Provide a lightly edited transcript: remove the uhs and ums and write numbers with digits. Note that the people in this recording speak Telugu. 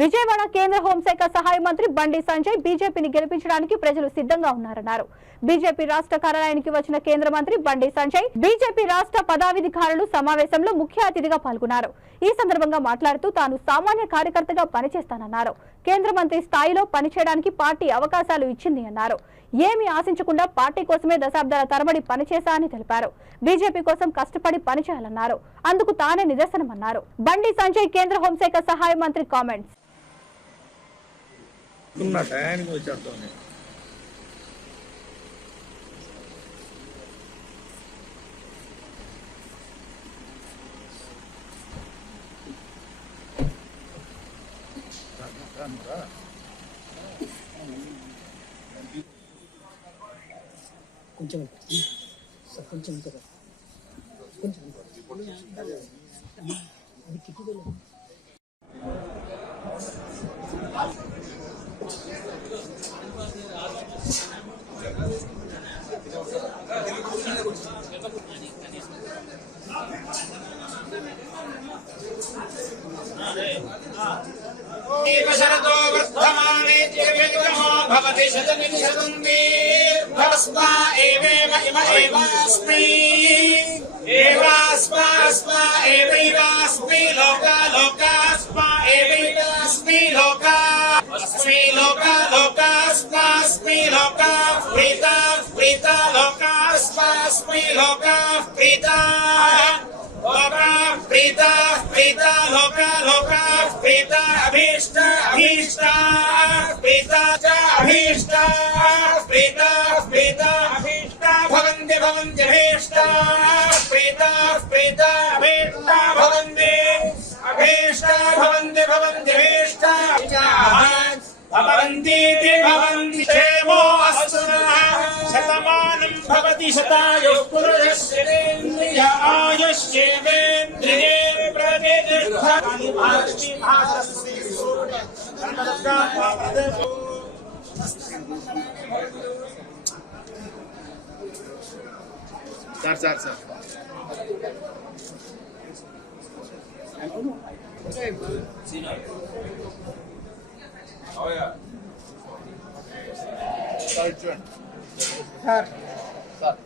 విజయవాడ కేంద్ర హోంశాఖ సహాయ మంత్రి బండి సంజయ్ బీజేపీని గెలిపించడానికి ప్రజలు సిద్ధంగా ఉన్నారన్నారు. బీజేపీ రాష్ట్ర కార్యాలయానికి వచ్చిన కేంద్ర మంత్రి బండి సంజయ్ బీజేపీ రాష్ట్ర పదాధికారులు సమావేశంలో ముఖ్య అతిథిగా పాల్గొన్నారు. ఈ సందర్భంగా మాట్లాడుతూ తాను సామాన్య కార్యకర్తగా పనిచేస్తానన్నారు. కేంద్ర మంత్రి స్థాయిలో పనిచేయడానికి పార్టీ అవకాశాలు ఇచ్చింది అన్నారు. ఏమీ ఆశించకుండా పార్టీ కోసమే దశాబ్దాల తరబడి పనిచేశానని తెలిపారు. బీజేపీ కోసం కష్టపడి పనిచేయాలన్నారు. అందుకు తానే నిదర్శనమన్నారు. బండి సంజయ్ కేంద్ర హోంశాఖ సహాయ మంత్రి కామెంట్స్. కొంచెం కొంచెం కొంచెం शरदो वर्धमाने जगद्गमो भवति शतनिशतं भस्मा एवेम इम एवास्मि एवास्मा एवैवास्मि लोका लोकास्मा एवैवास्मि लोका अस्मि लोका लोकास्मास्मि लोका प्रीता प्रीता लोकास्मास्मि लोका प्रीता लोका प्रीता प्रीता लोका लोका प्रीता अभीष्ट अभीष्ट प्रीता च अभीष्ट प्रीता प्रीता अभीष्ट भवन्ति भवन्ति अभीष्ट प्रीता प्रीता अभीष्ट भवन्ति अभीष्ट भवन्ति भवन्ति अभीष्ट भवन्ति भवन्ति क्षेमो अस्तु शतमानं भवति शतायुः पुरुषस्येन्द्रिय आयुष्येवेन्द्रिये प्रतिष्ठति Mahalakshmi Mahasaraswati sir Oh yeah. Sir. Sir.